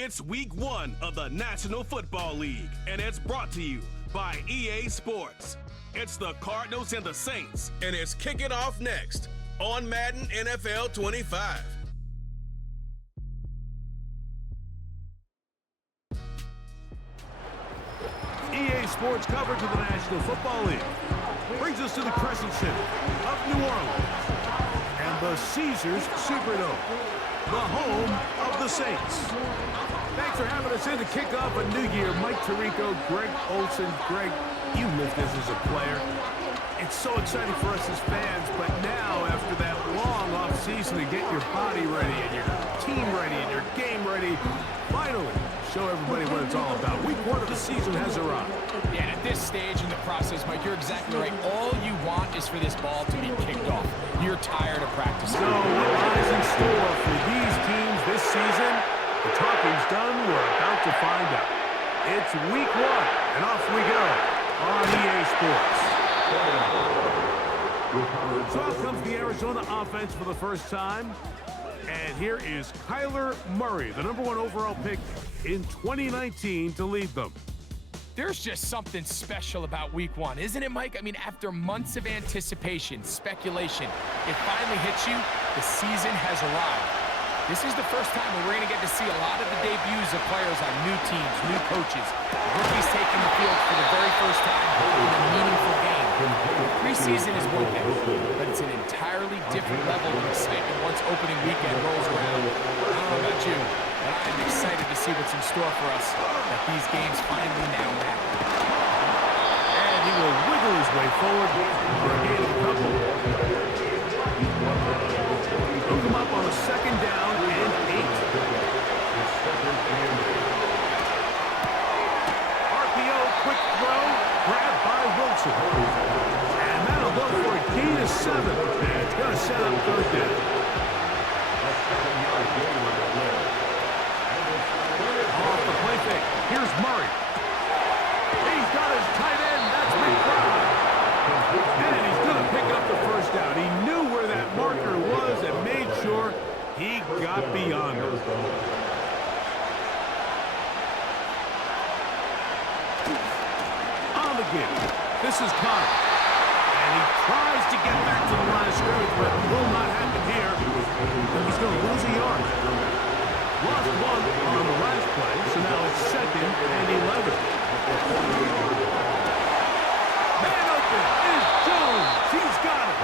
It's week 1 of the National Football League, and it's brought to you by EA Sports. It's the Cardinals and the Saints, and it's kicking off next on Madden NFL 25. EA Sports coverage of the National Football League brings us to the Crescent City of New Orleans and the Caesars Superdome, the home of the Saints. Thanks for having us in to kick off a new year. Mike Tirico, Greg Olson. Greg, you lived this as a player. It's so exciting for us as fans, but now after that long off season to get your body ready and your team ready and your game ready, finally show everybody what it's all about. Week 1 of the season has arrived. Yeah, and at this stage in the process, Mike, you're exactly right. All you want is for this ball to be kicked off. You're tired of practicing. So what lies in store for these teams this season? The talking's done. We're about to find out. It's week 1, and off we go on EA Sports. So out comes the Arizona offense for the first time. And here is Kyler Murray, the #1 overall pick in 2019 to lead them. There's just something special about week 1, isn't it, Mike? I mean, after months of anticipation, speculation, it finally hits you. The season has arrived. This is the first time where we're going to get to see a lot of the debuts of players on new teams, new coaches, rookies taking the field for the very first time in a meaningful game. Preseason is one thing, but it's an entirely different level of excitement once opening weekend rolls around. I don't know about you, but I'm excited to see what's in store for us that these games finally now matter. And he will wiggle his way forward for a gain of a couple. Hook him up on a 2nd down and 8. RPO, quick throw, grabbed by Wilson. And that'll go for a gain of 7. And it's going to set up 3rd down. Off the play fake. Here's Murray. He's got his tight end. That's McBride. And he's going to pick up the 1st down. He knew where that marker was and made sure he got beyond it. On the give. This is Connor. And he tries to get back to the line of scrimmage, but it will not happen here. He's going to lose a yard. Lost 1 on the last play, so now it's 2nd and 11. Man open is Jones. He's got it.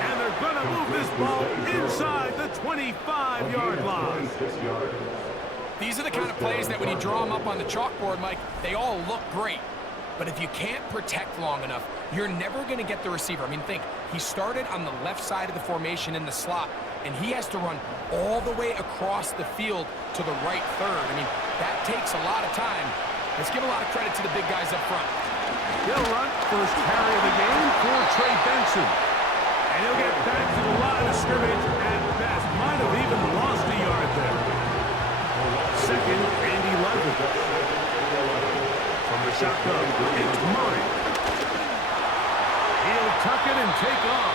And they're going to move this ball inside the 25-yard line. These are the kind of plays that when you draw them up on the chalkboard, Mike, they all look great. But if you can't protect long enough, you're never going to get the receiver. I mean, think, he started on the left side of the formation in the slot, and he has to run all the way across the field to the right third. I mean, that takes a lot of time. Let's give a lot of credit to the big guys up front. He'll run first carry of the game for Trey Benson. And he'll get back to the line of scrimmage at best. Might have even lost a yard there. 2nd and 11. From the shotgun, it's Murray. He'll tuck it and take off.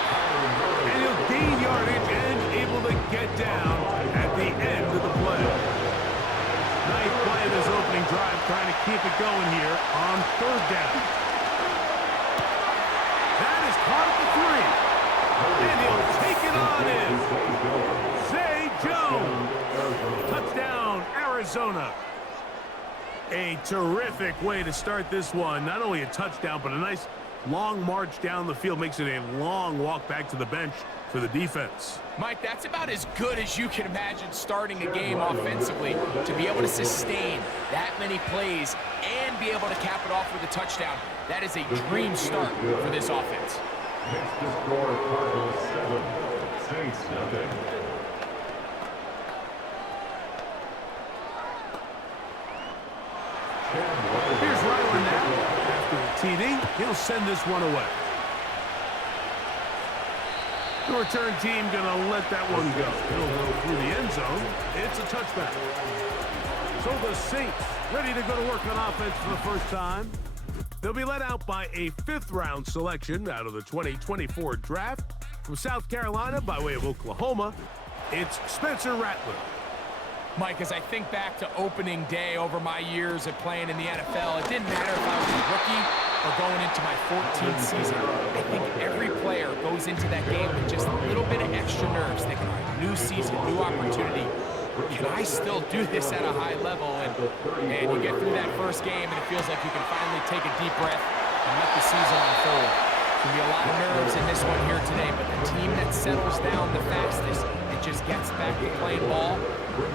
And he'll gain yardage and able to get down at the end of the play. Nice play in this opening drive, trying to keep it going here on 3rd down. That is caught at the 3. And he'll take it on in. Zay Jones. Touchdown, Arizona. A terrific way to start this one. Not only a touchdown, but a nice long march down the field. Makes it a long walk back to the bench for the defense. Mike, that's about as good as you can imagine starting a game offensively. To be able to sustain that many plays and be able to cap it off with a touchdown, that is a dream start for this offense. Next to score, Cardinals 7, Saints nothing. Here's Ryland now. After the TD, he'll send this one away. The return team going to let that one go. It'll go through the end zone. It's a touchback. So the Saints ready to go to work on offense for the first time. They'll be led out by a 5th-round selection out of the 2024 draft. From South Carolina by way of Oklahoma, it's Spencer Rattler. Mike, as I think back to opening day over my years of playing in the NFL, it didn't matter if I was a rookie or going into my 14th season. I think every player goes into that game with just a little bit of extra nerves, thinking, all right, new season, new opportunity. Can I still do this at a high level? And you get through that first game, and it feels like you can finally take a deep breath and let the season unfold. There'll be a lot of nerves in this one here today, but the team that settles down the fastest and just gets back to playing ball,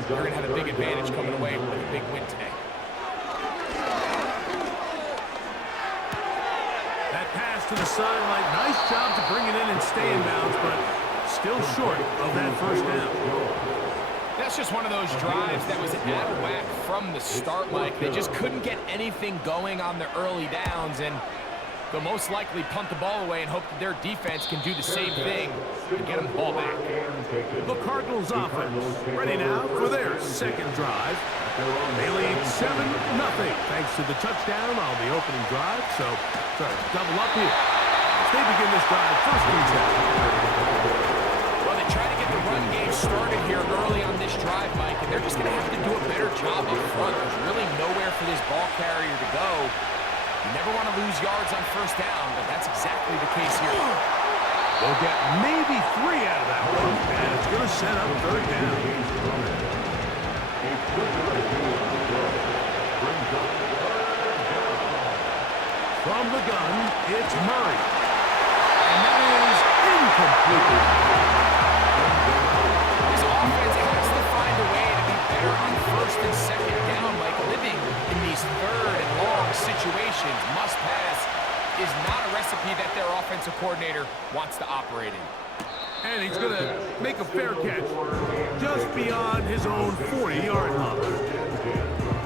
they're going to have a big advantage coming away with a big win today. That pass to the sideline, nice job to bring it in and stay in bounds, but still short of that first down. That's just one of those drives that was out of whack from the start, Mike. They just couldn't get anything going on the early downs, and they'll most likely punt the ball away and hope that their defense can do the same thing and get them the ball back. The Cardinals offense ready now for their second drive. They lead 7-0 thanks to the touchdown on the opening drive. So, double up here. They begin this drive first and 10. Well, they try to get the run game started here early on this drive, Mike, and they're just going to have to do a better job up front. There's really nowhere for this ball carrier to go. You never want to lose yards on first down, but that's exactly the case here. They'll get maybe 3 out of that one, and it's going to set up third down. From the gun, it's Murray. And that is incomplete. This offense has to find a way to be better on first and second down, like living in these third and long situations. Must pass is not a recipe that their offensive coordinator wants to operate in. And he's going to make a fair catch just beyond his own 40-yard line.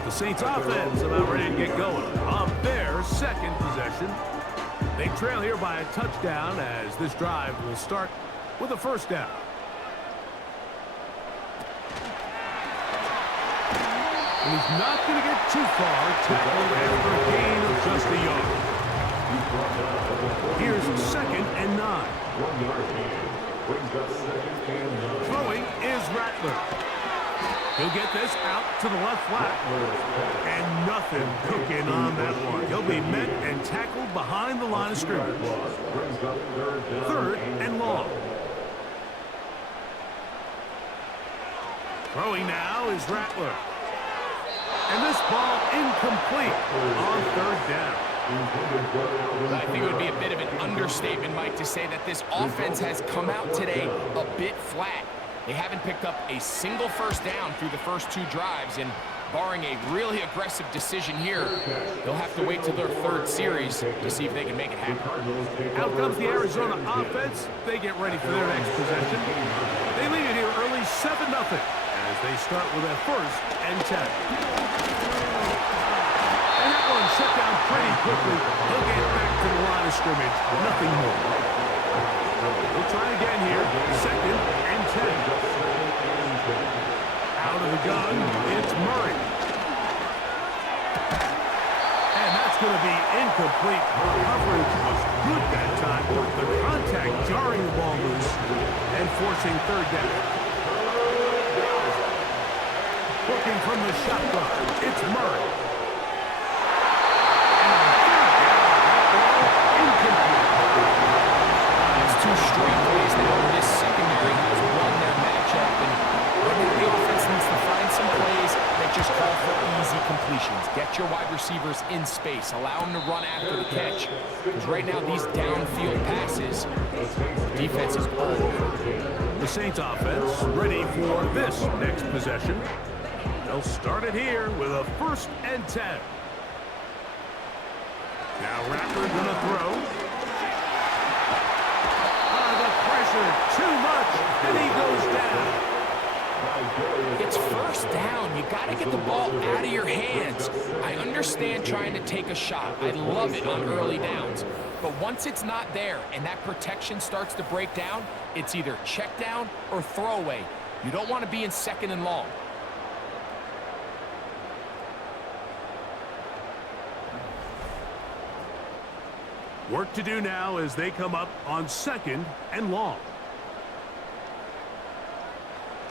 The Saints offense about ready to get going on their second possession. They trail here by a touchdown as this drive will start with a first down. And he's not going to get too far, tackled after a gain of just a yard. Here's second and 9. Throwing is Rattler. He'll get this out to the left flat. And nothing cooking on that one. He'll be met and tackled behind the line of scrimmage. Third and long. Throwing now is Rattler. And this ball incomplete on third down. I think it would be a bit of an understatement, Mike, to say that this offense has come out today a bit flat. They haven't picked up a single first down through the first 2 drives, and barring a really aggressive decision here, they'll have to wait till their third series to see if they can make it happen. Out comes the Arizona offense. They get ready for their next possession. They lead it here early 7-0 as they start with a first and 10. And that one shut down pretty quickly. He'll get back to the line of scrimmage. Nothing more. We'll try again here. Second and 10. Out of the gun, it's Murray. And that's going to be incomplete. Coverage was good that time. The contact jarring the ball loose and forcing third down. Working from the shotgun, it's Murray. And on third down, that ball incomplete. It's 2 straight plays now where this secondary has won their matchup, and right now the offense needs to find some plays that just call for easy completions. Get your wide receivers in space. Allow them to run after the catch. Because right now these downfield passes, the defense is all over. The Saints offense ready for this next possession. They'll start it here with a first and 10. Now Rattler gonna throw. The pressure too much, and he goes down. It's first down. You got to get the ball out of your hands. I understand trying to take a shot. I love it on early downs. But once it's not there and that protection starts to break down, it's either check down or throwaway. You don't want to be in second and long. Work to do now as they come up on second and long.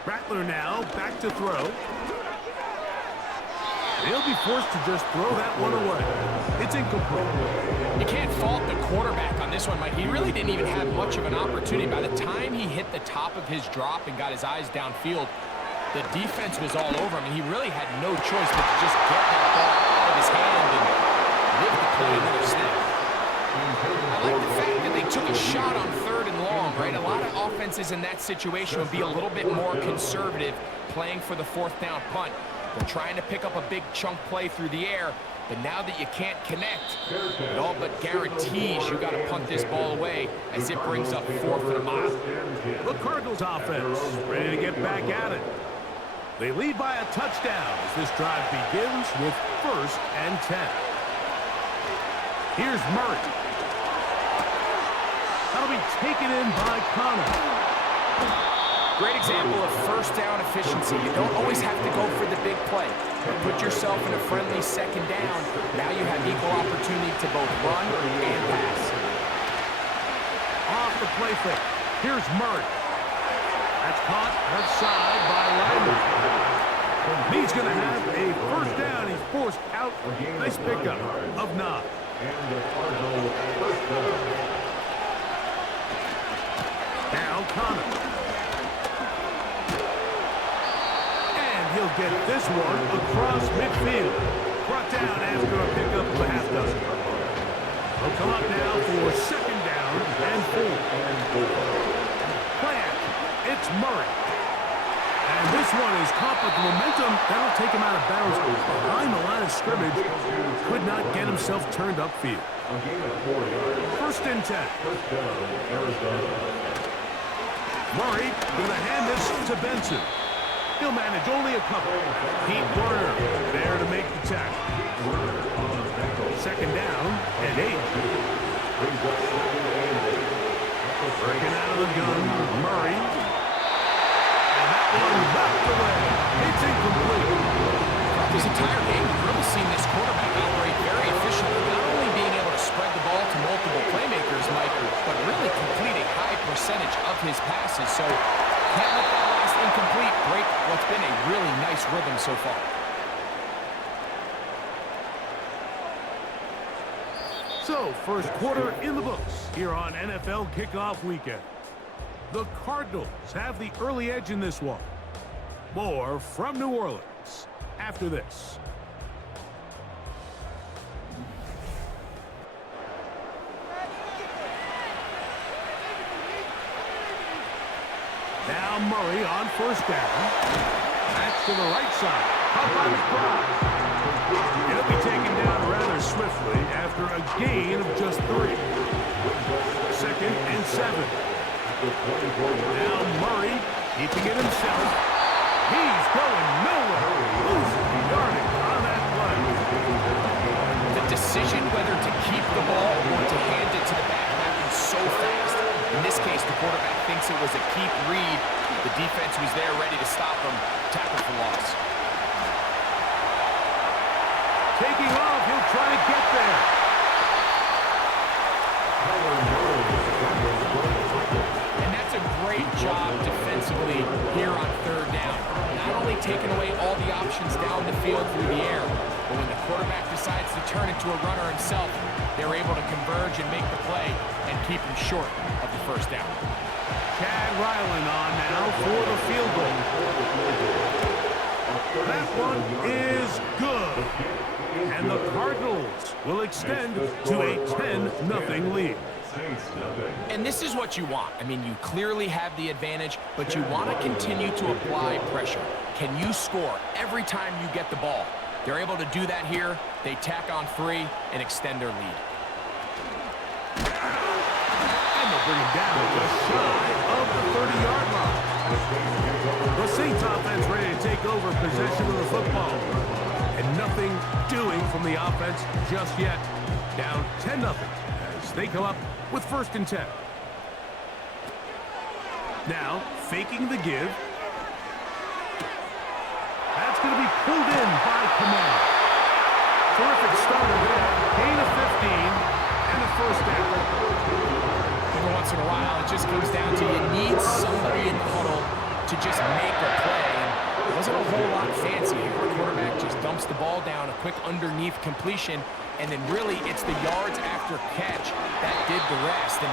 Rattler now back to throw. He'll be forced to just throw that one away. It's incomplete. You can't fault the quarterback on this one, Mike. He really didn't even have much of an opportunity. By the time he hit the top of his drop and got his eyes downfield, the defense was all over him, and he really had no choice but to just get that ball out of his hand and live to play another snap. I like the fact that they took a shot on 3rd and long, right? A lot of offenses in that situation would be a little bit more conservative playing for the 4th down punt. They're trying to pick up a big chunk play through the air, but now that you can't connect, it all but guarees you got to punt this ball away as it brings up 4th and a mile. The Cardinals offense ready to get back at it. They lead by a touchdown as this drive begins with 1st and 10. Here's Murray. That'll be taken in by Connor. Great example of 1st down efficiency. You don't always have to go for the big play. Put yourself in a friendly 2nd down. Now you have equal opportunity to both run and pass. Off the play fake. Here's Murray. That's caught outside by Lyman. He's going to have a 1st down. He's forced out. Nice pickup of 9. Now Connor. He'll get this one across midfield. Brought down after a pickup of a half dozen. They'll come up now for 2nd down and 4. Plant. It's Murray. And this one is caught with the momentum. That'll take him out of bounds behind the line of scrimmage. Could not get himself turned upfield. 1st and 10. Murray going to hand this to Benson. He'll manage only a couple. Pete Warner there to make the tackle. 2nd down and 8. Breaking out of the gun, Murray. And that one knocked away. It's incomplete. This entire game, we've really seen this quarterback operate very efficiently, not only being able to spread the ball to multiple playmakers, Mike, but really complete a high percentage of his passes. So can't let that last incomplete break what's been a really nice rhythm so far. So, 1st quarter in the books here on NFL Kickoff Weekend. The Cardinals have the early edge in this one. More from New Orleans after this. Now Murray on 1st down. That's to the right side. Up on his drive. He'll be taken down rather swiftly after a gain of just 3. 2nd and 7. Now Murray keeping it himself. He's going nowhere. Losing yardage on that play. The decision whether to keep the ball or to hand it to the back happens so fast. In this case, the quarterback thinks it was a keep read. The defense was there ready to stop him. Tackle for loss. Taking off, he'll try to get there. And that's a great job defensively here on 3rd down. Not only taking away all the options down the field through the air, but when the quarterback decides to turn it to a runner himself, they're able to converge and make the play and keep him short of the 1st down. Chad Ryland on now for the field goal. That one is good. And the Cardinals will extend to a 10-0 lead. And this is what you want. I mean, you clearly have the advantage, but you want to continue to apply pressure. Can you score every time you get the ball? They're able to do that here. They tack on 3 and extend their lead. And they'll bring him down just shy of the 30-yard line. The Saints offense ready to take over possession of the football. And nothing doing from the offense just yet. Down 10-0 as they come up with 1st and 10. Now, faking the give. That's going to be pulled in by Kamara. Terrific start there. Gain of 15 and a 1st down. Every once in a while, it just comes down to you need somebody in the huddle to just make a play. And it wasn't a whole lot fancy here. The quarterback just dumps dumps the ball down, a quick underneath completion, and then really it's the yards after catch that did the rest. And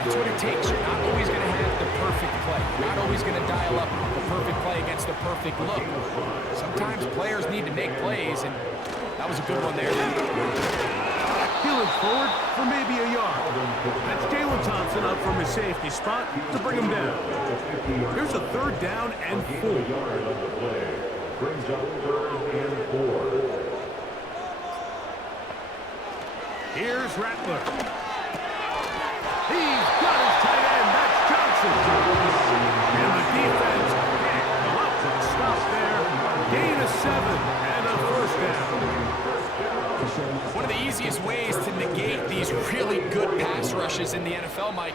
that's what it takes. You're not always going to have the perfect play. You're not always going to dial up the perfect play against the perfect look. Sometimes players need to make plays, and that was a good one there. Peeling forward for maybe a yard. That's Jalen Thompson up from his safety spot to bring him down. Here's a 3rd down and 4. Brings up 3rd and 4. Here's Rattler. He's got his tight end. That's Johnson. And the defense can't come up with a stop there. Gain of 7 and a 1st down. One of the easiest ways to negate these really good pass rushes in the NFL, Mike,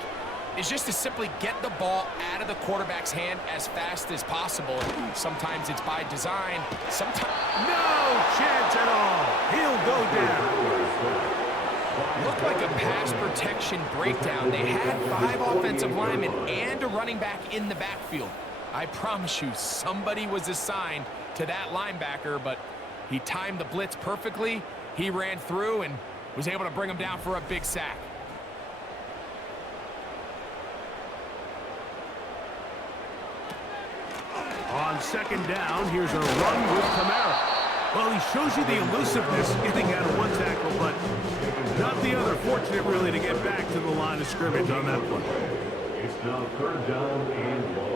is just to simply get the ball out of the quarterback's hand as fast as possible. And sometimes it's by design, sometimes... No chance at all. He'll go down. Looked like a pass protection breakdown. They had 5 offensive linemen and a running back in the backfield. I promise you, somebody was assigned to that linebacker, but he timed the blitz perfectly. He ran through and was able to bring him down for a big sack. On 2nd down, here's a run with Kamara. Well, he shows you the elusiveness getting out of one tackle, but not the other. Fortunate, really, to get back to the line of scrimmage on that one. It's now 3rd down and 1.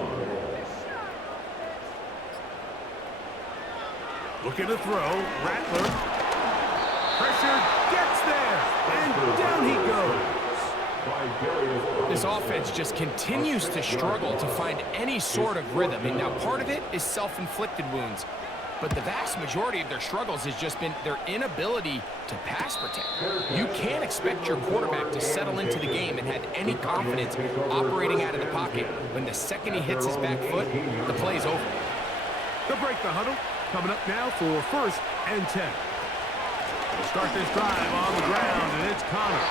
Looking to throw. Rattler. Pressure gets there. And down he goes. This offense just continues to struggle to find any sort of rhythm. And now part of it is self-inflicted wounds. But the vast majority of their struggles has just been their inability to pass protect. You can't expect your quarterback to settle into the game and have any confidence operating out of the pocket. When the second he hits his back foot, the play's over. They'll break the huddle. Coming up now for 1st and 10. We'll start this drive on the ground, and it's Connor.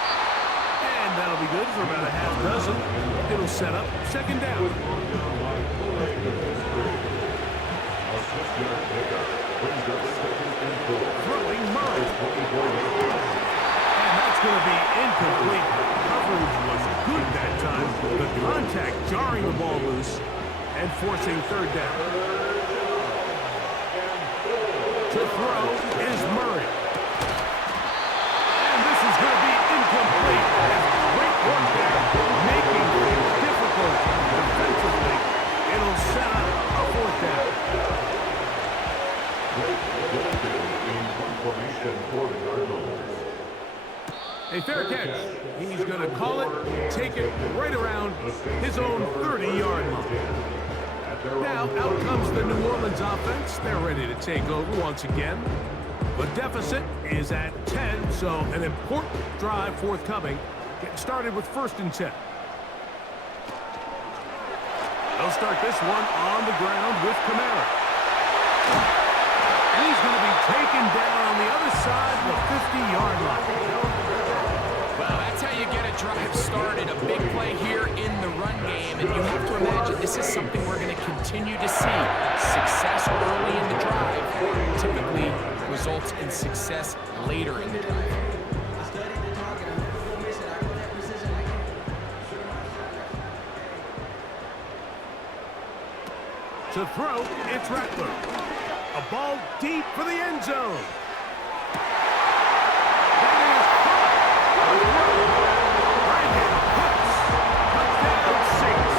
And that'll be good for about a half dozen. It'll set up 2nd down. Throwing Murray. And that's going to be incomplete. Coverage was good that time. The contact jarring the ball loose and forcing 3rd down. To throw is Murray. And this is going to be incomplete. Great work there, making things difficult defensively. It'll set up a 4th down. A fair catch. He's going to call it, take it right around his own 30-yard line. Now, out comes the New Orleans offense. They're ready to take over once again. The deficit is at 10, so an important drive forthcoming. Getting started with 1st and 10. They'll start this one on the ground with Kamara. And he's going to be taken down on the other side of the 50-yard line. Well, that's how you get a drive started. A big play here in the run game. And you have to imagine this is something we're going to continue to see. Success early in the drive typically results in success later in the drive. To throw, it's Rattler. A ball deep for the end zone. That is caught. Right-hand cuts. Touchdown, Saints.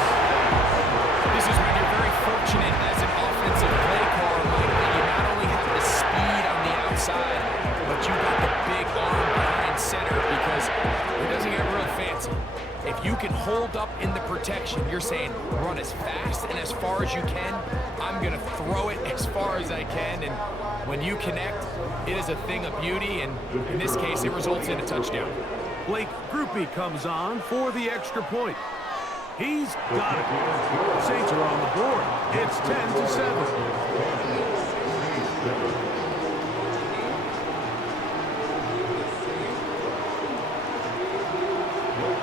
This is when you're very fortunate as an offensive play caller, Mike, that you not only have the speed on the outside, but you got the big arm behind center, because it doesn't get real fancy. If you can hold up in the protection, you're saying run as fast and as far as you can. I'm going to throw it as far as I can. And when you connect, it is a thing of beauty. And in this case, it results in a touchdown. Blake Groupie comes on for the extra point. He's got it. The Saints are on the board. It's 10-7.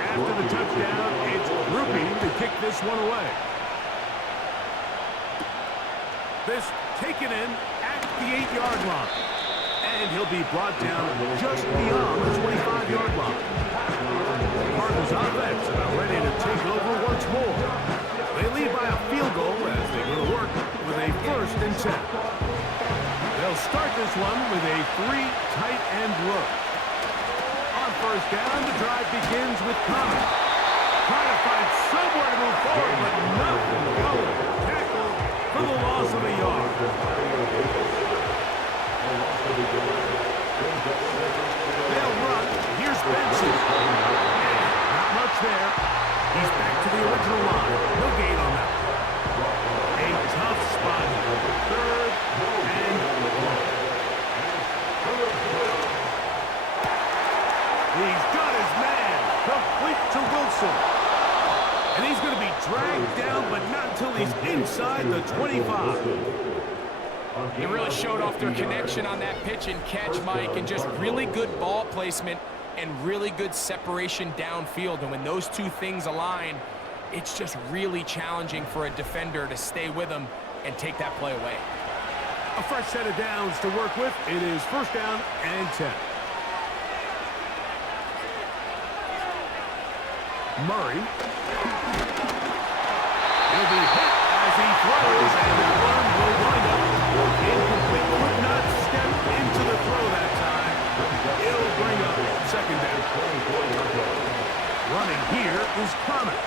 After the touchdown, it's Groupie to kick this one away. This taken in at the 8-yard line. And he'll be brought down just beyond the 25-yard line. The Cardinals offense about ready to take over once more. They lead by a field goal as they go to work with a 1st and 10. They'll start this one with a 3 tight end look. On 1st down, the drive begins with Connor. Trying to find somewhere to move forward, but nothing going. Tackle for the loss of a yard. They'll run. Here's Benson. Not much there. He's back to the original line. No gain on that. A tough spot. 3rd and 1. He's got his man. Complete to Wilson. And he's going to be dragged down, but not until he's inside the 25. They really showed off their connection on that pitch and catch, Mike, and just really good ball placement and really good separation downfield. And when those two things align, it's just really challenging for a defender to stay with them and take that play away. A fresh set of downs to work with. It is 1st down and 10. Murray. He'll be hit as he throws, and the run will wind up incomplete. Could not step into the throw that time. It'll bring up 2nd down. Running here is Connor.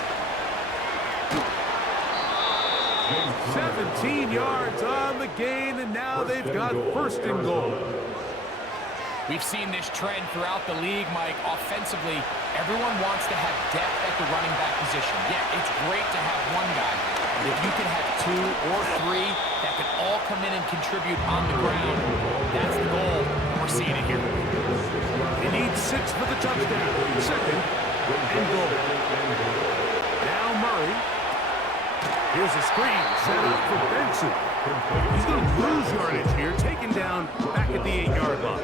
17 yards on the gain, and now they've got 1st and goal. We've seen this trend throughout the league, Mike. Offensively, everyone wants to have depth at the running back position. Yeah, it's great to have one guy, but if you can have 2 or 3 that can all come in and contribute on the ground, that's the goal. We're seeing it here. He needs 6 for the touchdown. 2nd and goal. Now Murray. Here's a screen set up for Benson. He's going to lose yardage here, taken down back at the 8-yard line.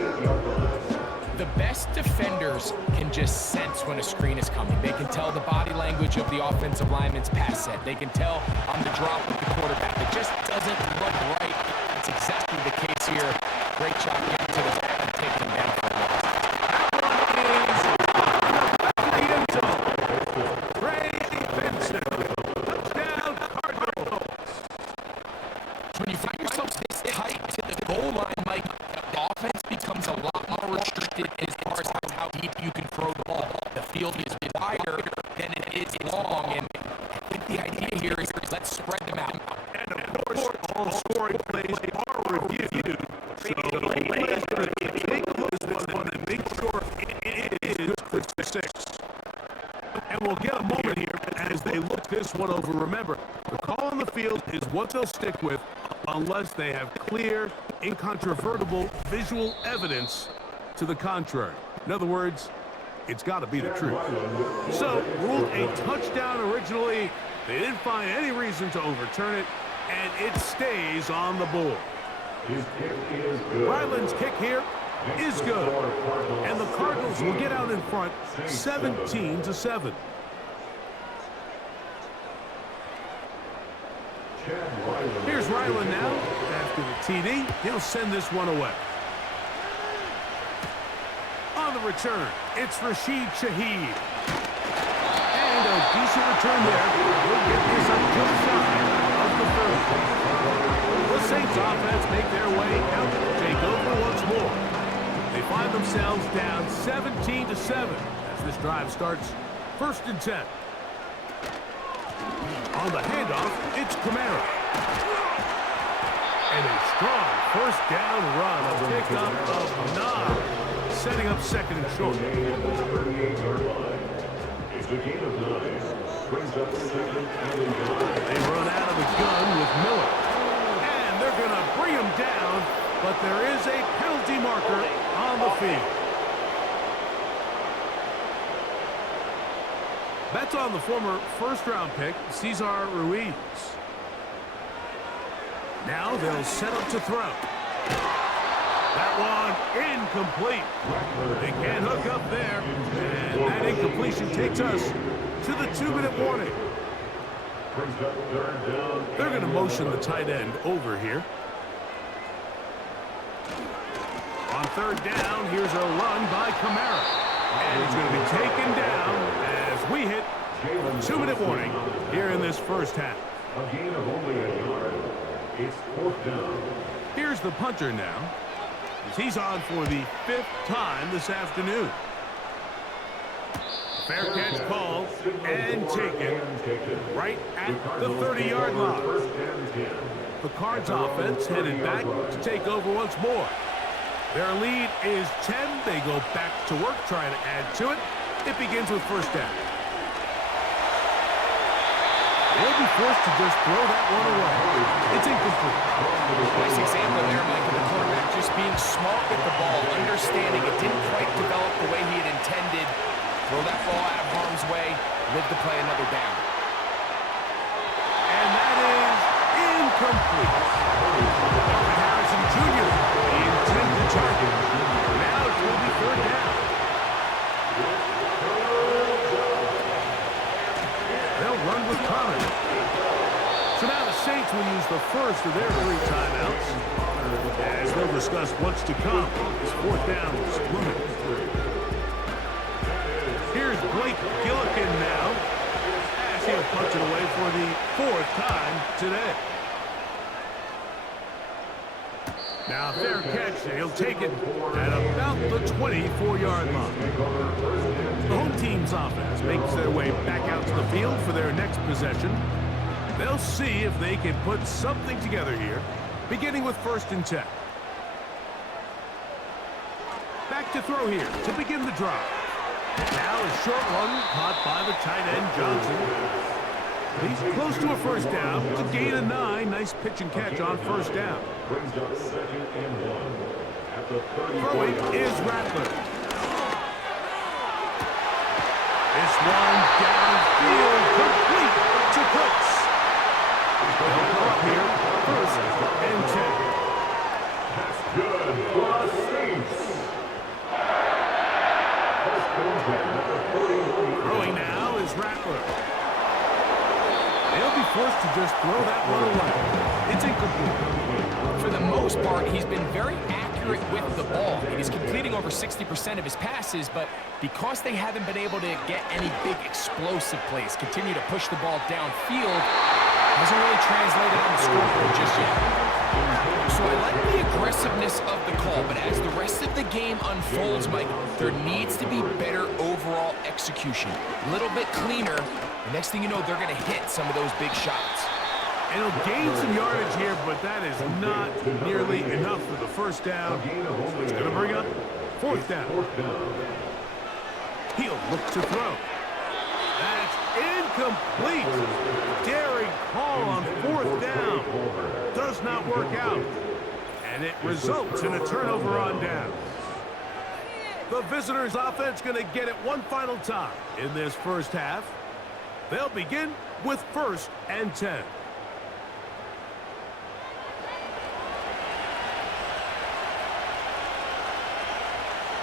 The best defenders can just sense when a screen is coming. They can tell the body language of the offensive lineman's pass set. They can tell on the drop of the quarterback. It just doesn't look right. It's exactly the case here. Great job getting to the back and taking him down for a loss. When you find yourself this tight to the goal line, Mike, the offense becomes a lot more restricted as far as how deep you can throw the ball. The field is wider than it is long, and I think the idea here is let's spread them out. And of course, all scoring plays are reviewed. So let's take a look at this one and make sure it is good for 6. And we'll get a moment here as they look this one over. Remember, the call on the field is what they'll stick with unless they have clear, incontrovertible visual evidence to the contrary. In other words, it's got to be the truth. So, ruled a touchdown originally. They didn't find any reason to overturn it, and it stays on the board. Ryland's kick here is good. And the Cardinals will get out in front 17-7. Here's Ryland now. After the TD, he'll send this one away. On the return, it's Rashid Shaheed. And a decent return there. We'll get this up just shy of the 30. The Saints offense make their way out to take over once more. They find themselves down 17-7 as this drive starts 1st and 10. On the handoff, it's Kamara. And a strong 1st down run. A pickup of 9. Setting up 2nd and short. It's a gain of 9. Brings up 2nd and They run out of the gun with Miller. And they're going to bring him down, but there is a penalty marker on the field. That's on the former 1st-round pick, Cesar Ruiz. Now they'll set up to throw. That one incomplete. They can't hook up there. And that incompletion takes us to the 2-minute warning. They're going to motion the tight end over here. third down. Here's a run by Kamara. And he's going to be taken down as we hit 2-minute warning here in this first half. A gain of only a yard. It's 4th down. Here's the punter now, as he's on for the 5th time this afternoon. Fair catch called and taken right at the 30-yard line. The Cards offense headed back to take over once more. Their lead is 10. They go back to work trying to add to it. It begins with first down. They'll be forced to just throw that one away. It's incomplete. Nice example there, Mike, of the quarterback just being smart with the ball, understanding it didn't quite develop the way he had intended. Throw that ball out of harm's way, live to play another down. And that is incomplete. Marvin Harrison Jr., the intended target. Now it's going to be third down. They'll run with Connor. So now the Saints will use the first of their 3 timeouts, as they'll discuss what's to come. This 4th down is looming. Here's Blake Gillikin now, as he'll punch it away for the 4th time today. Now fair catch, and he'll take it at about the 24-yard line. The home team's offense makes their way back out to the field for their next possession. They'll see if they can put something together here, beginning with 1st and 10. Back to throw here to begin the drive. Now a short one caught by the tight end Johnson. He's close to a first down. It's a gain of 9. Nice pitch and catch on first down. Brings up 2nd and 1 at the 30. Throwing is Rattler. This one downfield, complete to Cooks. They'll go up here, 1st and 10. That's good for the Saints. Throwing now is Rattler. They'll be forced to just throw that one away. It's incomplete. For the most part, he's been very accurate with the ball. He's completing over 60% of his passes, but because they haven't been able to get any big explosive plays, continue to push the ball downfield, hasn't really translated on the scoreboard just yet. So I like the aggressiveness of the call, but as the rest of the game unfolds, Mike, there needs to be better overall execution. A little bit cleaner. The next thing you know, they're going to hit some of those big shots. And he'll gain some yardage here, but that is not nearly enough for the first down. It's going to bring up 4th down. He'll look to throw. That's incomplete. Daring call on 4th down. Does not work out. And it results in a turnover on down. The visitors' offense going to get it one final time in this first half. They'll begin with 1st and 10.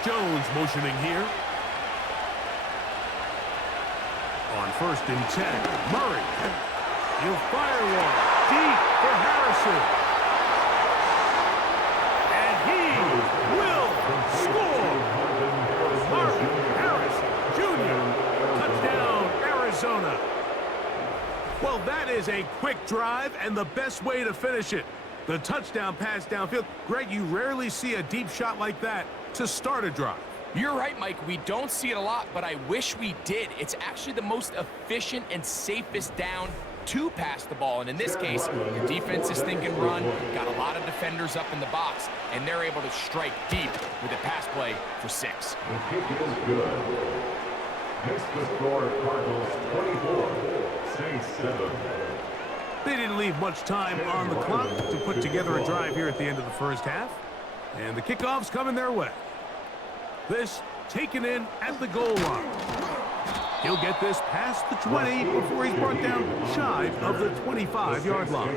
Jones motioning here. On 1st and 10, Murray. He'll fire one deep for Harrison. And he will score. Marvin Harris Jr. Touchdown, Arizona. Well, that is a quick drive and the best way to finish it. The touchdown pass downfield. Greg, you rarely see a deep shot like that to start a drive. You're right, Mike. We don't see it a lot, but I wish we did. It's actually the most efficient and safest down to pass the ball. And in this case, the defense is thinking run, got a lot of defenders up in the box, and they're able to strike deep with a pass play for 6. The kick is good. Makes the score Cardinals 24, Saints 7. They didn't leave much time on the clock to put together a drive here at the end of the first half. And the kickoff's coming their way. This taken in at the goal line. He'll get this past the 20 before he's brought down shy of the 25-yard line.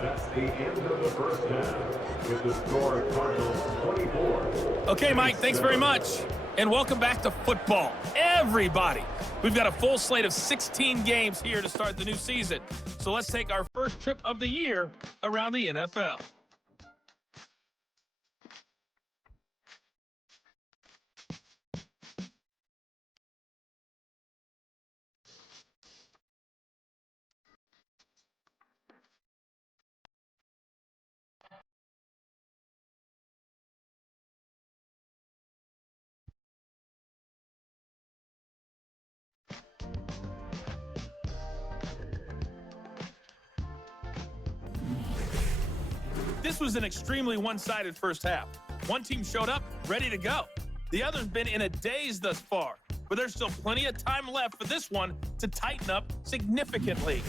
That's the end of the first half with the score Cardinals 24. Okay, Mike, thanks very much. And welcome back to football, everybody. We've got a full slate of 16 games here to start the new season. So let's take our first trip of the year around the NFL. This was an extremely one-sided first half. One team showed up, ready to go. The other's been in a daze thus far, but there's still plenty of time left for this one to tighten up significantly.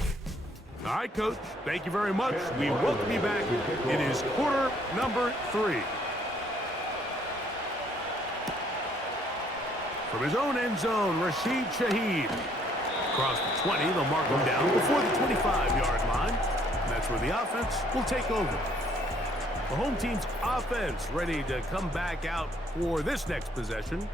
All right, Coach, thank you very much. We welcome you back. It is quarter number 3. From his own end zone, Rashid Shaheed. Across the 20, they'll mark him down before the 25-yard line. And that's where the offense will take over. The home team's offense ready to come back out for this next possession.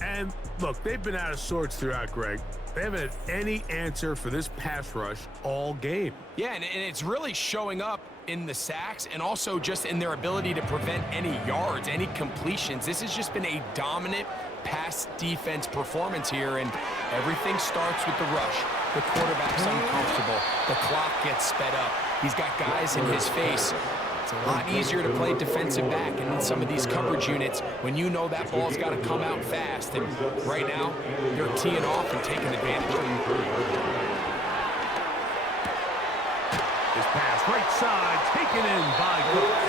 And look, they've been out of sorts throughout, Greg. They haven't had any answer for this pass rush all game. Yeah, and it's really showing up in the sacks and also just in their ability to prevent any yards, any completions. This has just been a dominant pass defense performance here, and everything starts with the rush. The quarterback's uncomfortable. The clock gets sped up. He's got guys in his face. It's a lot easier to play defensive back and in some of these coverage units when you know that ball's got to come out fast. And right now, you're teeing off and taking advantage of it. His pass right side taken in by Cooks.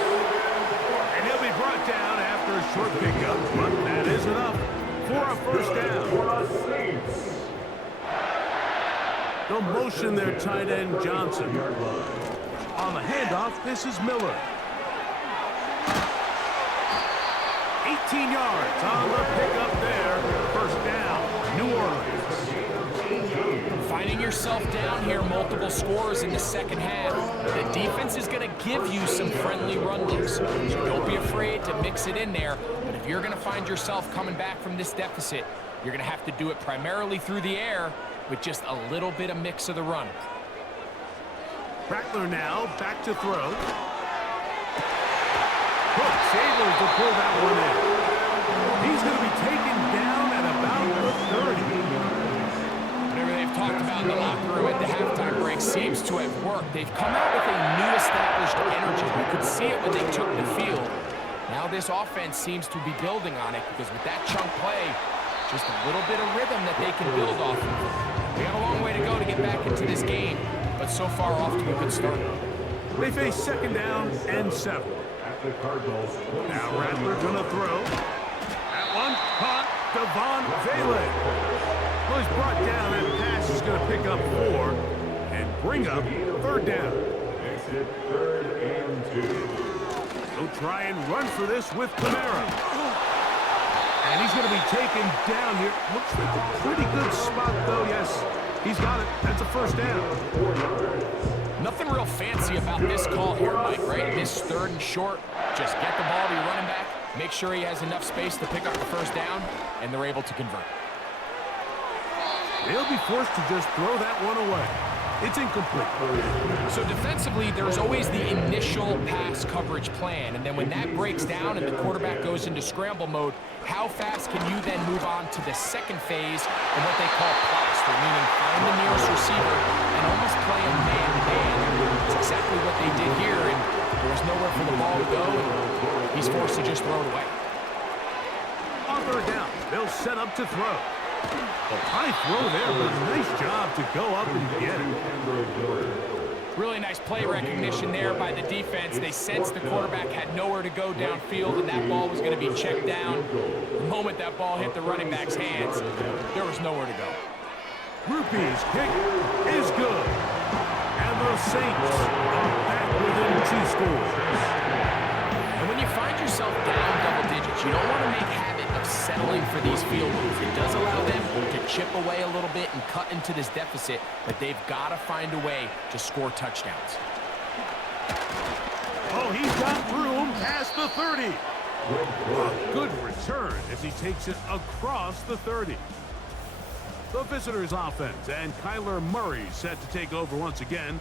And he'll be brought down after a short pickup, but that is enough for a first down. They'll motion their tight end Johnson. On the handoff, this is Miller. 18 yards on the pickup there. First down, New Orleans. Finding yourself down here, multiple scores in the second half. The defense is going to give you some friendly run looks. So don't be afraid to mix it in there. But if you're going to find yourself coming back from this deficit, you're going to have to do it primarily through the air with just a little bit of mix of the run. Rattler now back to throw. Cooks able to pull that one in. He's going to be taken down at about the 30. Whatever they've talked about in the locker room at the halftime break seems to have worked. They've come out with a new established energy. You could see it when they took the field. Now this offense seems to be building on it because with that chunk play, just a little bit of rhythm that they can build off of. We have a long way to go to get back into this game, but so far off to a good start. They face second down and 7. Now Rattler gonna throw. That one caught Devon Valen. Well, he's brought down, and pass is gonna pick up 4 and bring up third down. Exit 3rd and 2. They'll try and run for this with Kamara. And he's going to be taken down here. Looks like a pretty good spot, though. Yes, he's got it. That's a first down. Nothing real fancy about this call here, Mike, right? This 3rd and short. Just get the ball to your running back, make sure he has enough space to pick up the first down, and they're able to convert. They'll be forced to just throw that one away. It's incomplete. So defensively, there's always the initial pass coverage plan, and then when that breaks down and the quarterback goes into scramble mode, how fast can you then move on to the second phase and what they call plaster, meaning find the nearest receiver and almost play a man-to-man. That's exactly what they did here, and there was nowhere for the ball to go, and he's forced to just throw it away. On third down, they'll set up to throw. A high throw there, but a nice job to go up and get it. Really nice play recognition there by the defense. They sensed the quarterback had nowhere to go downfield, and that ball was going to be checked down. The moment that ball hit the running back's hands, there was nowhere to go. Rupee's kick is good. And the Saints are back within 2 scores. And when you find yourself down double digits, you don't want to make habit of settling for these field goals. It does allow them to chip away a little bit and cut into this deficit, but they've got to find a way to score touchdowns. Oh, he's got room past the 30. A good return as he takes it across the 30. The visitors' offense, and Kyler Murray set to take over once again.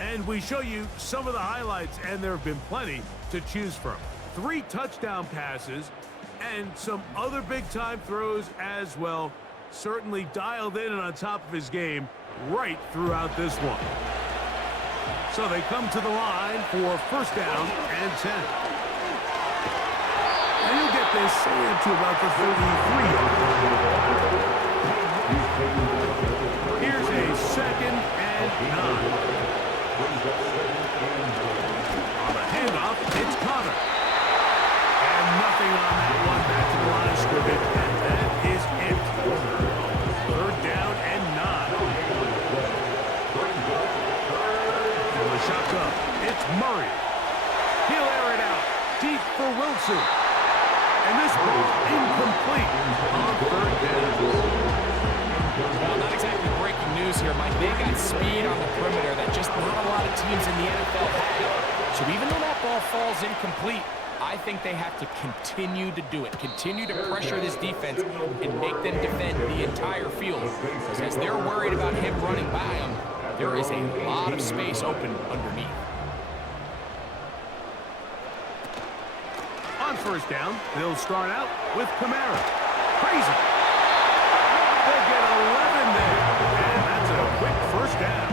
And we show you some of the highlights, and there have been plenty to choose from. 3 touchdown passes and some other big-time throws as well. Certainly dialed in and on top of his game right throughout this one. So they come to the line for first down and 10. And he'll get this to about the 33. Here's a 2nd and 9. On the handoff, it's Connor. And nothing on that one. Back to the line of scrimmage, and that is it. 3rd down and 9. And the shot's up. It's Murray. He'll air it out deep for Wilson. And this ball incomplete on 3rd down. Well, not exactly breaking news here, Mike. They got speed on the perimeter that just not a lot of teams in the NFL have. So even though that ball falls incomplete, I think they have to continue to do it. Continue to pressure this defense and make them defend the entire field. Because as they're worried about him running by them, there is a lot of space open underneath. On first down, they'll start out with Kamara. Crazy. They'll get 11 there. And that's a quick first down.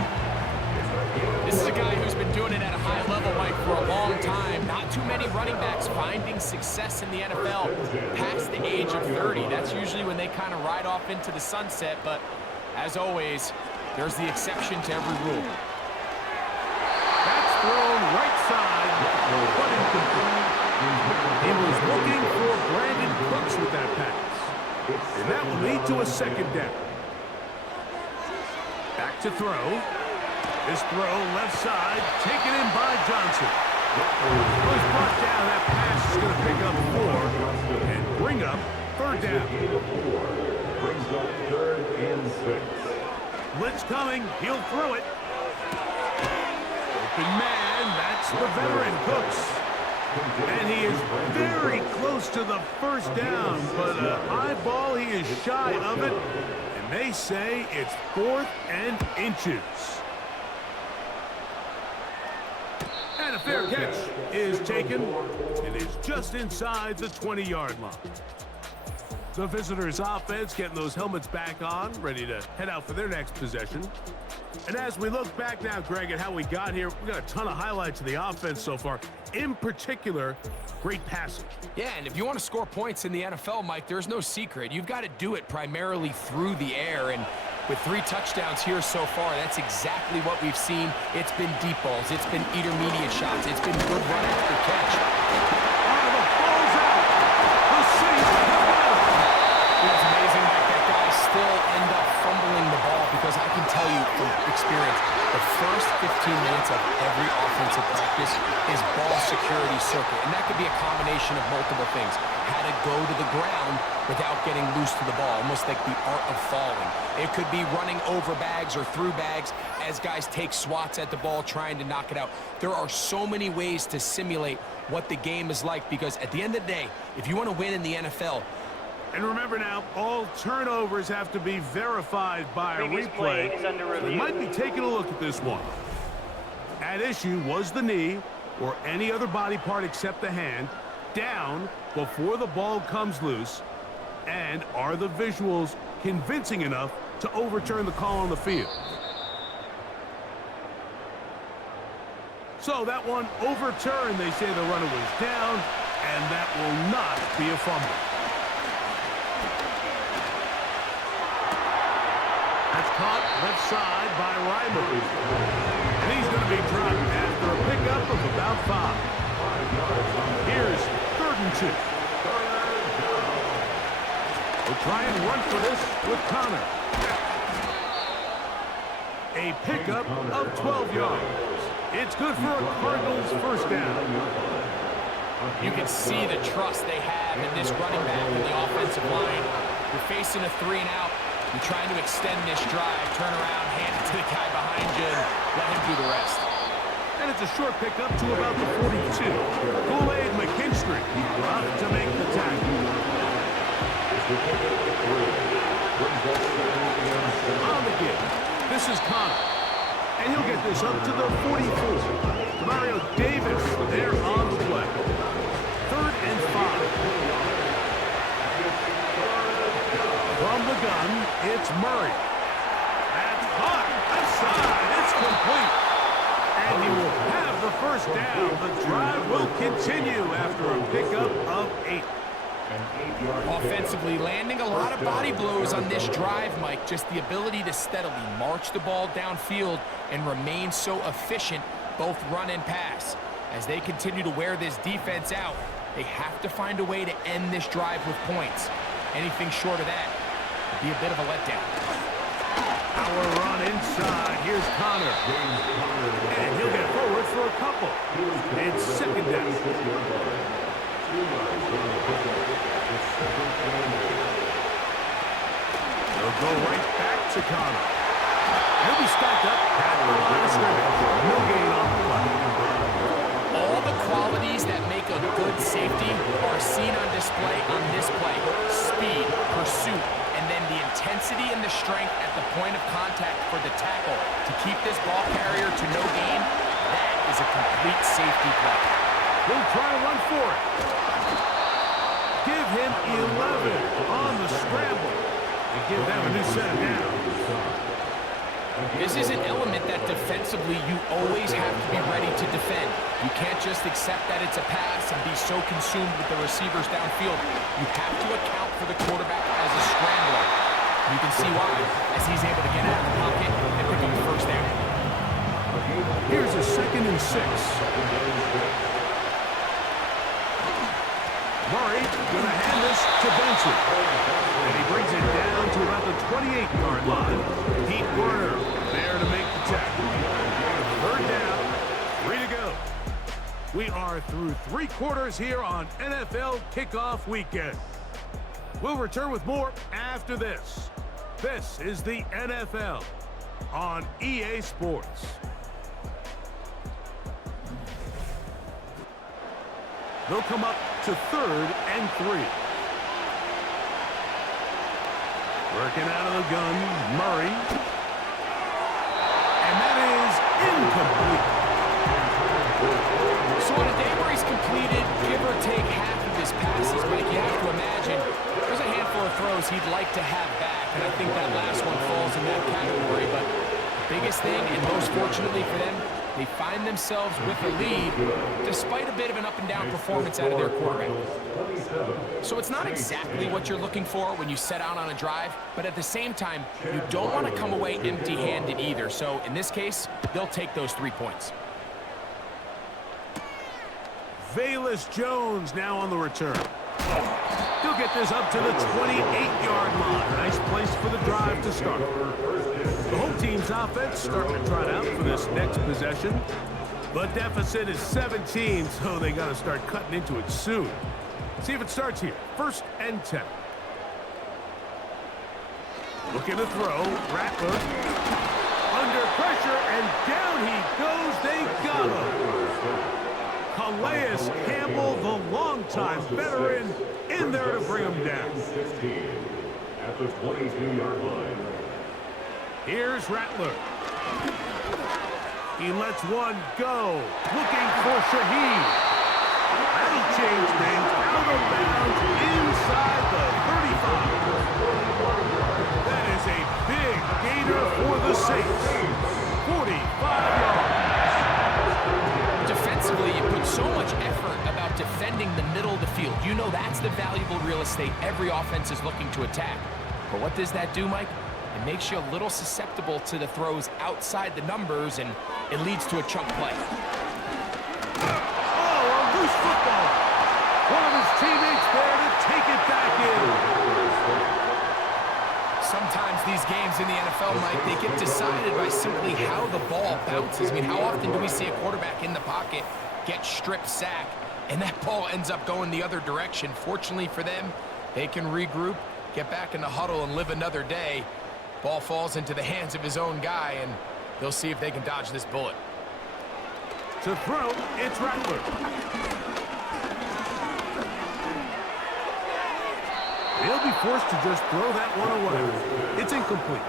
This is a guy who's been doing it at a high level, Mike, for a long time. Not too many running backs finding success in the NFL past the age of 30. That's usually when they kind of ride off into the sunset. But as always, there's the exception to every rule. That's thrown right side, but incomplete. He was looking for Brandon Cooks with that pass. And that will lead to a 2nd down. Back to throw. This throw left side, taken in by Johnson. Was brought down. That pass is going to pick up 4 and bring up 3rd down. Brings up 3rd and 6. Blitz coming. He'll throw it. Open man. That's the veteran Cooks. And he is very close to the first down, but a high ball, he is shy of it. And they say it's 4th and inches. And a fair catch is taken. It is just inside the 20-yard line. The visitors' offense getting those helmets back on, ready to head out for their next possession. And as we look back now, Greg, at how we got here, we got a ton of highlights of the offense so far. In particular, great passing. Yeah, and if you want to score points in the NFL, Mike, there's no secret. You've got to do it primarily through the air. And with 3 touchdowns here so far, that's exactly what we've seen. It's been deep balls. It's been intermediate shots. It's been good run after catch. The ball's out. The Saints have got it. It's amazing that guys still end up fumbling the ball, because I can tell you from experience, the first 15 minutes of every offensive practice is ball security circuit. And that could be a combination of multiple things. How to go to the ground without getting loose to the ball, almost like the art of falling. It could be running over bags or through bags as guys take swats at the ball trying to knock it out. There are so many ways to simulate what the game is like, because at the end of the day, if you want to win in the NFL, and remember now, all turnovers have to be verified by a replay. We might be taking a look at this one. At issue was the knee, or any other body part except the hand, down before the ball comes loose. And are the visuals convincing enough to overturn the call on the field? So that one overturned. They say the runner was down, and that will not be a fumble. That's caught left side by Reimer. And he's going to be dropped after a pickup of about 5. Here's 3rd and 2. We'll try and run for this with Connor. A pickup of 12 yards. It's good for a Cardinals first down. you can see the trust they have in this running back in the offensive line. You're facing a 3 and out. You're trying to extend this drive, turn around, hand it to the guy behind you, and let him do the rest. And it's a short pickup to about the 42. Kool-Aid McKinstry up to make the tackle. On the give. This is Connor. And he'll get this up to the 44. Mario Davis there on the play. 3rd and 5. From the gun, it's Murray. That's hot. Aside. It's complete. And he will have the first down. The drive will continue after a pickup of 8. Offensively, landing a lot of body blows on this drive, Mike. Just the ability to steadily march the ball downfield and remain so efficient, both run and pass. As they continue to wear this defense out, they have to find a way to end this drive with points. Anything short of that would be a bit of a letdown. Our run inside. Here's Connor. And he'll get forward for a couple. It's 2nd down. They'll go right back to Connor. He'll be stacked up at the line of scrimmage. No gain on the play. All the qualities that make a good safety are seen on display on this play. Speed, pursuit, and then the intensity and the strength at the point of contact for the tackle to keep this ball carrier to no gain. That is a complete safety play. We'll try to run for it. Give him 11 on the scramble. And give them a new set of downs. This is an element that defensively you always have to be ready to defend. You can't just accept that it's a pass and be so consumed with the receivers downfield. You have to account for the quarterback as a scrambler. You can see why, as he's able to get out of the pocket and pick up the first down. Here's a 2nd and 6. Murray going to hand this to Benson. And he brings it down to about the 28-yard line. Pete Werner there to make the tackle. 3rd down, 3 to go. We are through 3 quarters here on NFL Kickoff Weekend. We'll return with more after this. This is the NFL on EA Sports. They'll come up to 3rd and 3. Working out of the gun, Murray. And that is incomplete. So on a day where he's completed, give or take half of his passes, Mike, you have to imagine there's a handful of throws he'd like to have back, and I think that last one falls in that category. But the biggest thing, and most fortunately for them, they find themselves with a lead despite a bit of an up-and-down performance out of their quarterback. So it's not exactly what you're looking for when you set out on a drive, but at the same time, you don't want to come away empty-handed either. So in this case, they'll take those 3 points. Velus Jones now on the return. He'll get this up to the 28-yard line. Nice place for the drive to start. The home team's offense starting to trot out for this next possession. The deficit is 17, so they got to start cutting into it soon. See if it starts here. 1st and 10. Looking to throw. Rattler. Under pressure, and down he goes. They got him. Calais Campbell, the longtime veteran, in there to bring him down. At the 22-yard line. Here's Rattler. He lets one go. Looking for Shaheed. That'll change things. Out of bounds inside the 35. That is a big gainer for the Saints. 45 yards. Defensively, you put so much effort about defending the middle of the field. You know that's the valuable real estate every offense is looking to attack. But what does that do, Mike? It makes you a little susceptible to the throws outside the numbers, and it leads to a chunk play. Oh, a loose football. One of his teammates there to take it back in. Sometimes these games in the NFL, Mike, they get decided by simply how the ball bounces. I mean, how often do we see a quarterback in the pocket get strip sack, and that ball ends up going the other direction? Fortunately for them, they can regroup, get back in the huddle, and live another day. Ball falls into the hands of his own guy, and they'll see if they can dodge this bullet. To throw, it's Rattler. He'll be forced to just throw that one away. It's incomplete.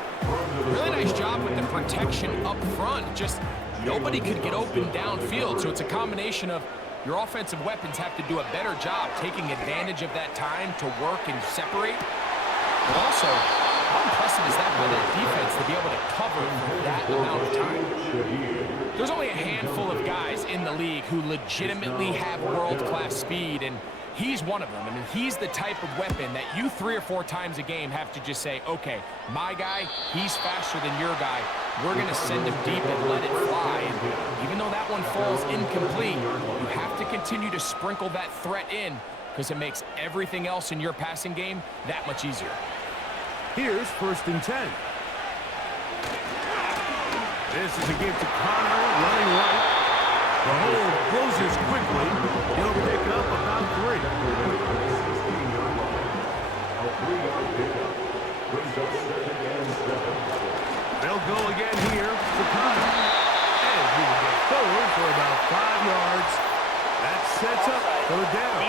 Really nice job with the protection up front. Just nobody could get open downfield, so it's a combination of your offensive weapons have to do a better job taking advantage of that time to work and separate. But also, how impressive is that by that defense to be able to cover for that amount of time? There's only a handful of guys in the league who legitimately have world-class speed, and he's one of them. I mean, he's the type of weapon that you 3 or 4 times a game have to just say, okay, my guy, he's faster than your guy. We're going to send him deep and let it fly. And even though that one falls incomplete, you have to continue to sprinkle that threat in because it makes everything else in your passing game that much easier. Here's 1st and 10. This is a give to Connor, running right. The hole closes quickly. He'll pick up about 3. A 3-yard pickup brings up 2nd and 7. They'll go again here to Connor. And he will get forward for about 5 yards. That sets up 3rd down.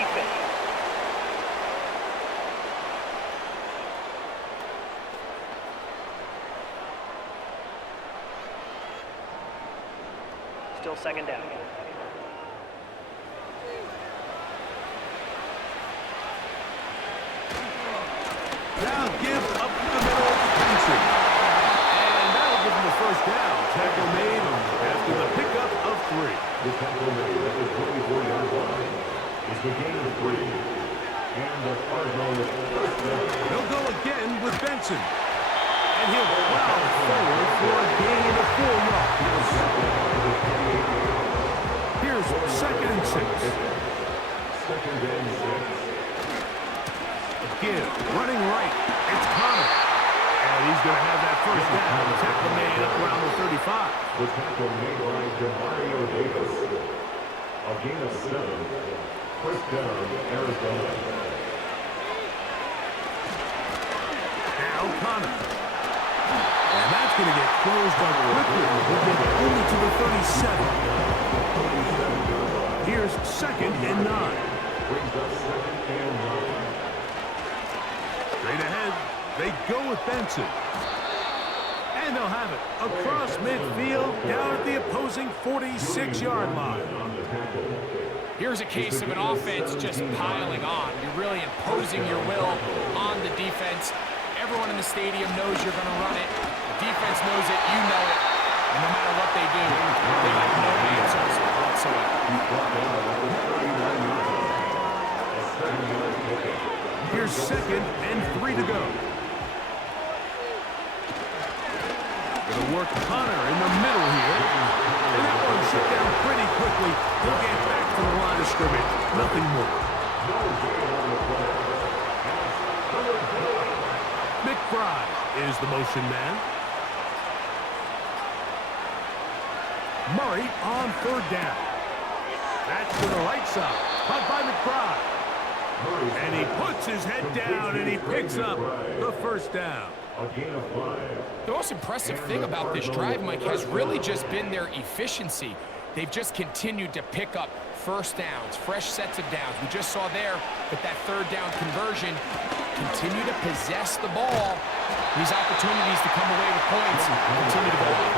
Still 2nd down. Now give up the middle to Benson. And that'll give him the 1st down. Tackle made after the pickup of 3. The tackle made at the 24-yard line is the gain of 3. And the Cardinals 1st down. They'll go again with Benson. And he'll plow forward for a gain of 4 yards. Here's 2nd and 6. 2nd and 6. Give, running right. It's Connor. And he's going to have that 1st down. The tackle made up around the 35. The tackle made by Demario Davis. A gain of 7. 1st down, Arizona. Now Connor. And that's going to get closed up quickly. We'll get only to the 37. Here's 2nd and 9. Brings up 2nd and 9. Straight ahead, they go with Benson. And they'll have it across midfield, down at the opposing 46-yard line. Here's a case of an offense just piling on. You're really imposing your will on the defense. Everyone in the stadium knows you're going to run it. The defense knows it, you know it. And no matter what they do, they have no answers whatsoever. Here's 2nd and 3 to go. Gonna work Connor in the middle here. And that one shut down pretty quickly. He'll get back to the line of scrimmage. Nothing more. McBride is the motion man. Murray on 3rd down. That's to the right side. Caught by McBride. And he puts his head down and he picks up the 1st down. The most impressive thing about this drive, Mike, has really just been their efficiency. They've just continued to pick up 1st downs, fresh sets of downs. We just saw there with that 3rd down conversion, continue to possess the ball. These opportunities to come away with points continue to go on.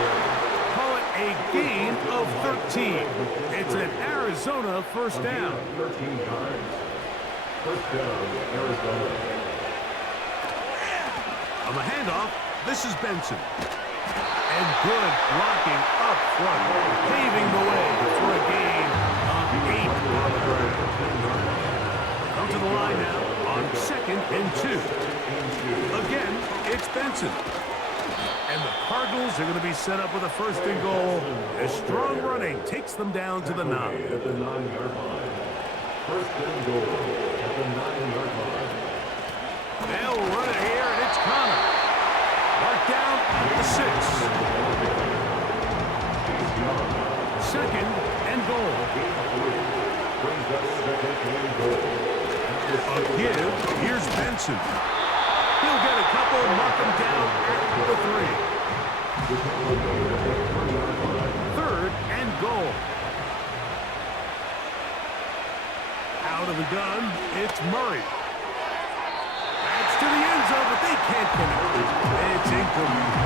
Call it a gain of 13. It's an Arizona 1st down. 13 yards. 1st down, Arizona. On the handoff, this is Benson. And good blocking up front, paving the way for a gain of 8 on the ground. Come to the line now on 2nd and 2. Again, it's Benson. And the Cardinals are going to be set up with a 1st and goal. A strong running takes them down to the 9. At the 9-yard line. 1st and goal at the 9-yard line. They'll run it here, and it's Connor. Marked down at the 6. 2nd and goal. Brings up 2nd and goal. A give. Here's Benson. He'll get a couple, mark him down at the 3. 3rd and goal. Out of the gun, it's Murray. That's to the end zone, but they can't connect. It's incomplete.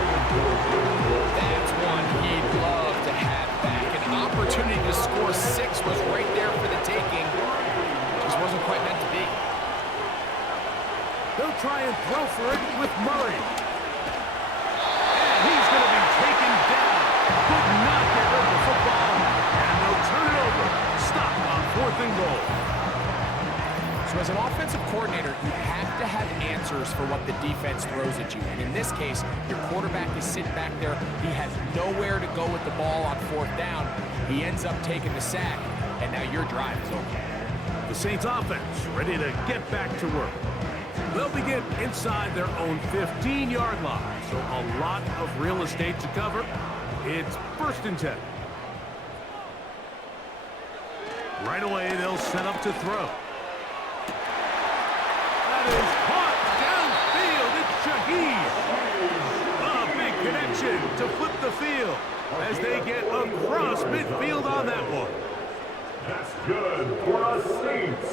That's one he'd love to have back. An opportunity to score 6 was right there for the taking. Just wasn't quite meant to be. They'll try and throw for it with Murray. And he's going to be taken down. Could not get rid of the football. And they'll turn it over. Stop on 4th and goal. So as an offensive coordinator, you have to have answers for what the defense throws at you. And in this case, your quarterback is sitting back there. He has nowhere to go with the ball on 4th down. He ends up taking the sack, and now your drive is over. The Saints offense ready to get back to work. They'll begin inside their own 15-yard line, so a lot of real estate to cover. It's 1st and 10. Right away, they'll set up to throw. That is caught downfield. It's Shaheed. A big connection to flip the field as they get across midfield on that one. That's good for the Saints.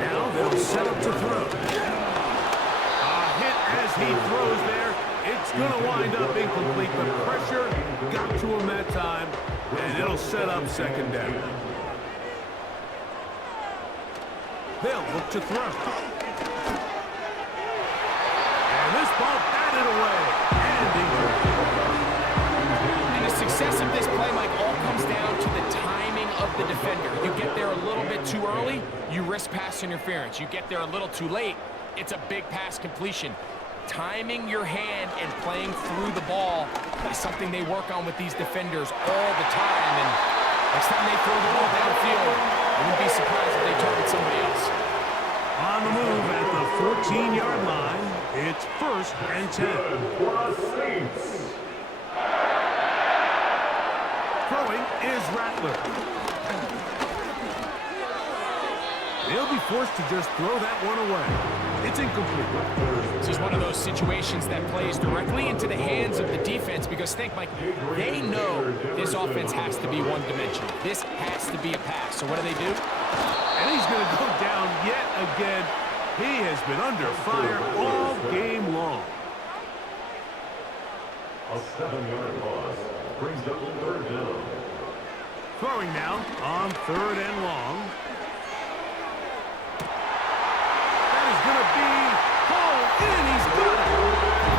Now they'll set up to throw. A hit as he throws there. It's going to wind up incomplete. The pressure got to him that time, and it'll set up 2nd down. They'll look to throw. And this ball batted away. And incomplete. And the success of this play, Mike, all comes down to the timing of the defender. You get there a little bit too early, you risk pass interference. You get there a little too late, it's a big pass completion. Timing your hand and playing through the ball is something they work on with these defenders all the time. And next time they throw the ball downfield, I wouldn't be surprised if they target somebody else. On the move at the 14-yard line, it's 1st and 10. For the Saints. Throwing is Rattler. They'll be forced to just throw that one away. It's incomplete. This is one of those situations that plays directly into the hands of the defense because think, Mike, they know this offense has to be one-dimensional. This has to be a pass. So what do? And he's going to go down yet again. He has been under fire all game long. A 7-yard loss brings up 3rd down. Throwing now on 3rd and long. That is going to be hauled in. He's got it.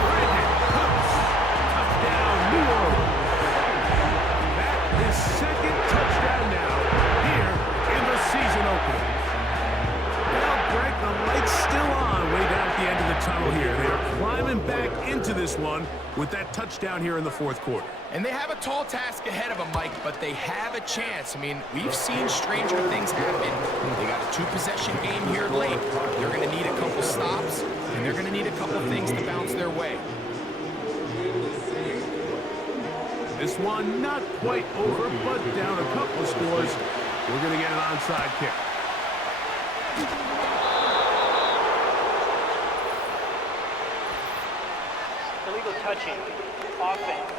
Brandon Cooks. Touchdown, New Orleans. That is 2nd touchdown now here in the season opener. Well, Greg, the light's still on way down at the end of the tunnel here. They are climbing back into this one with that touchdown here in the 4th quarter. And they have a tall task ahead of them, Mike, but they have a chance. I mean, we've seen stranger things happen. They got a 2-possession game here late. They're going to need a couple stops, and they're going to need a couple things to bounce their way. This one not quite over, but down a couple of scores. We're going to get an onside kick. Illegal touching. Offense.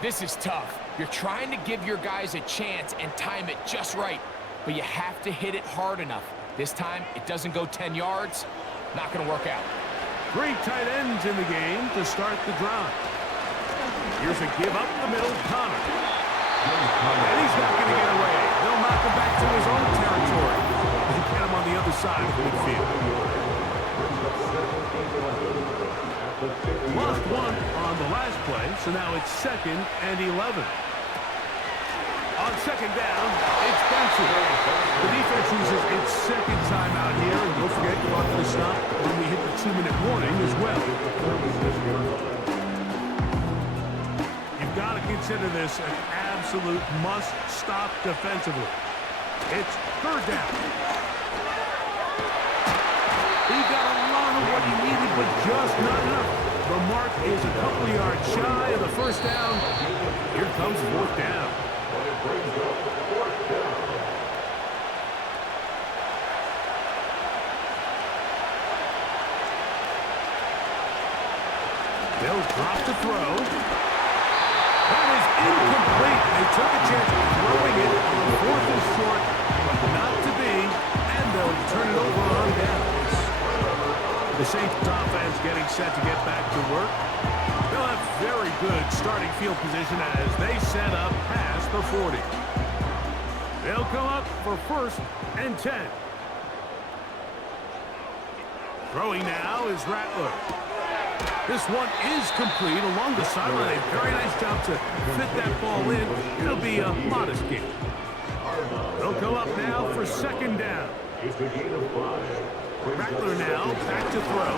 This is tough. You're trying to give your guys a chance and time it just right, but you have to hit it hard enough. This time, it doesn't go 10 yards. Not going to work out. 3 tight ends in the game to start the drive. Here's a give up the middle, Connor. And he's not going to get away. They'll knock him back to his own territory. And get him on the other side of midfield. Lost 1 on the last play, so now it's 2nd and 11. On 2nd down, it's Benson. The defense uses its 2nd timeout here, and don't forget, you're not going to stop when we hit the 2-minute warning as well. You've got to consider this an absolute must-stop defensively. It's 3rd down. He got a lot of what he needed, but just not enough. The mark is a couple yards shy of the 1st down. Here comes 4th down. They'll drop to throw. That is incomplete. They took a chance of throwing it. Fourth and short, but not to be. And they'll turn it over on downs. The Saints offense getting set to get back to work. They'll have very good starting field position as they set up past the 40. They'll come up for 1st and 10. Throwing now is Rattler. This one is complete along the sideline. A very nice job to fit that ball in. It'll be a modest gain. They'll go up now for 2nd down. It's a gain of 5. Rattler now back to throw.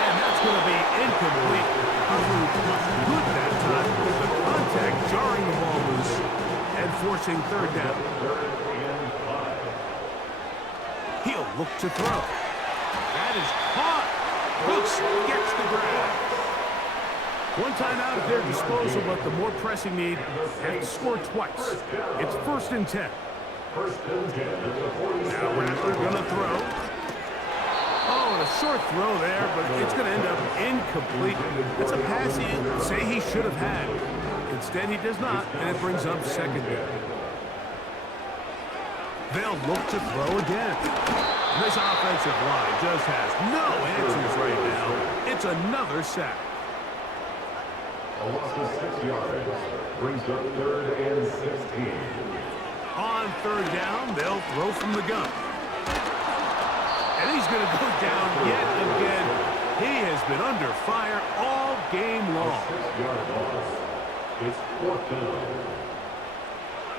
And that's going to be incomplete. Good that time. The contact jarring the ball loose and forcing 3rd down. He'll look to throw. That is caught. Brooks gets the grab. One time out at their disposal, but the more pressing need have to score twice. It's 1st and 10. Now Rattler going to throw. Oh, and a short throw there, but it's going to end up incomplete. It's a pass he'd say he should have had. Instead, he does not, and it brings up 2nd down. They'll look to throw again. This offensive line just has no answers right now. It's another sack. A loss of 6 yards brings up 3rd and 16. On 3rd down, they'll throw from the gun. And he's going to go down yet again. He has been under fire all game long. 6-yard loss. It's 4th down.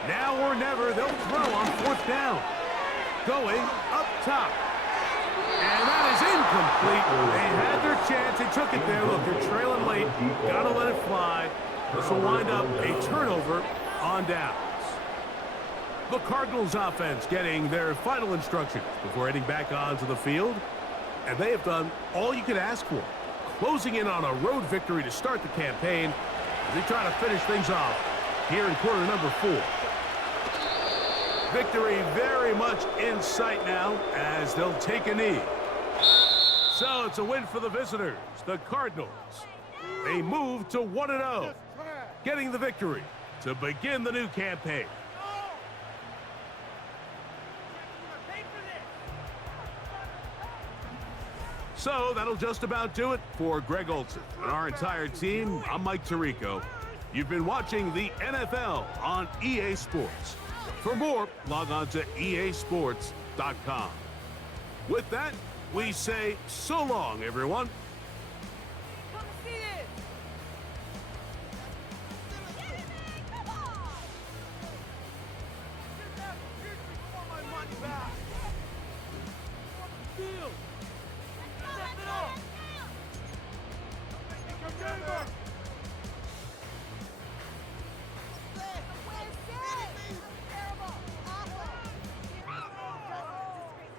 Now or never, they'll throw on 4th down. Going up top. And that is incomplete. They had their chance. They took it there. Look, they're trailing late. Got to let it fly. This will wind up a turnover on downs. The Cardinals offense getting their final instructions before heading back onto the field. And they have done all you could ask for. Closing in on a road victory to start the campaign as they try to finish things off here in quarter number 4. Victory very much in sight now as they'll take a knee. So it's a win for the visitors, the Cardinals. They move to 1-0, getting the victory to begin the new campaign. So that'll just about do it for Greg Olson and our entire team. I'm Mike Tirico. You've been watching the NFL on EA Sports. For more, log on to easports.com. With that, we say so long, everyone. Come see it. Come on. Here's my money back. Field.